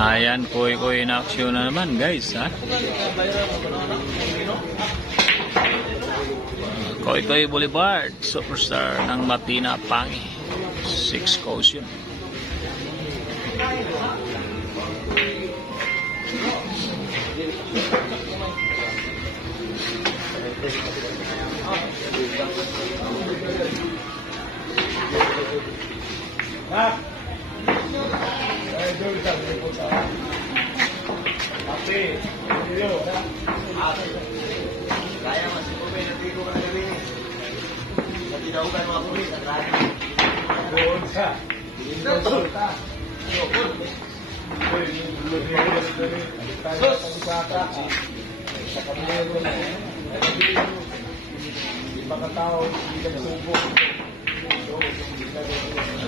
Ayan, Koy in action na naman guys, ha? Koy Boulevard, superstar ng Matina Pangi. 6 goals yun. Kaya masih po may natigo ka na gabi ni. Natidahugan mga pulis at lahat. Buon ka.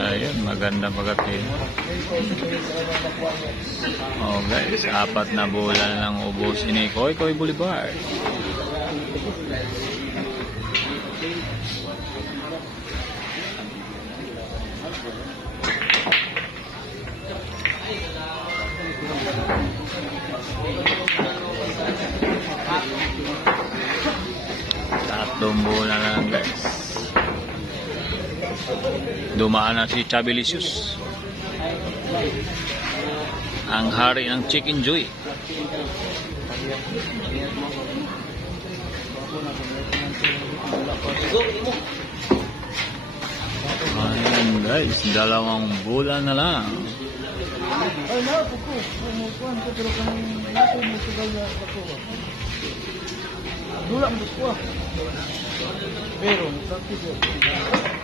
Ayun, maganda pagkatin. Oh guys, 4 na bola lang ubusin ni Koy Boulevard. Tatlong bola na lang guys. Dumaan na si Chabilicious, ang hari ng Chicken Joy. Ayan guys, 2 bola na lang. Ay, na, puko. Umukuhan ko, pero kung nato mo sugal na ako. Dula mo ko. Pero, practice yun.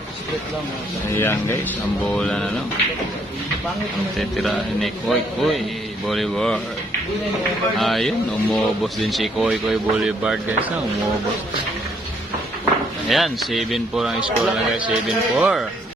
Secret lang. Ayan guys, ang bola na lang. Pangit Ang titira ni Koy Boulevard. Ayun, umubos din si Koy Boulevard guys. Umubos. Ayan, 7-4 ang score na guys. 7-4.